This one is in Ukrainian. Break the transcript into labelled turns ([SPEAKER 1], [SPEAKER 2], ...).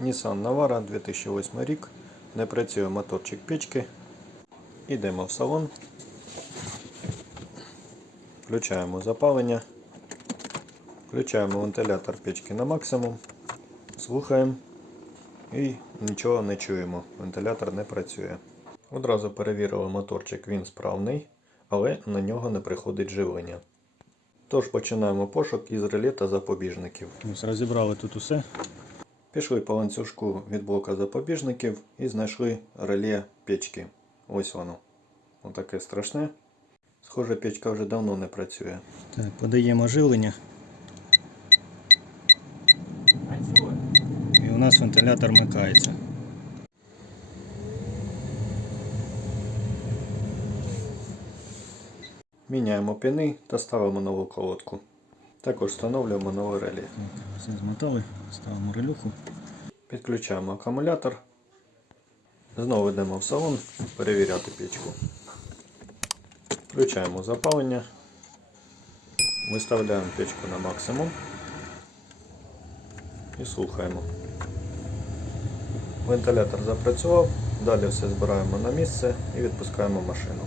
[SPEAKER 1] Nissan Navara 2008 рік. Не працює моторчик печки. Йдемо в салон. Включаємо запалення. Включаємо вентилятор печки на максимум. Слухаємо. І нічого не чуємо. Вентилятор не працює. Одразу перевірили моторчик, він справний, але на нього не приходить живлення. Тож починаємо пошук із реле та запобіжників.
[SPEAKER 2] Ось розібрали тут усе.
[SPEAKER 1] Пішли по ланцюжку від блока запобіжників і знайшли реле печки. Ось воно. Отаке страшне. Схоже, печка вже давно не працює.
[SPEAKER 2] Так, подаємо живлення. І у нас вентилятор вмикається.
[SPEAKER 1] Міняємо піни та ставимо нову колодку. Також встановлюємо нове реле.
[SPEAKER 2] Все змотали, ставимо релюху.
[SPEAKER 1] Підключаємо акумулятор. Знову йдемо в салон перевіряти печку. Включаємо запалення. Виставляємо печку на максимум. І слухаємо. Вентилятор запрацював. Далі все збираємо на місце і відпускаємо машину.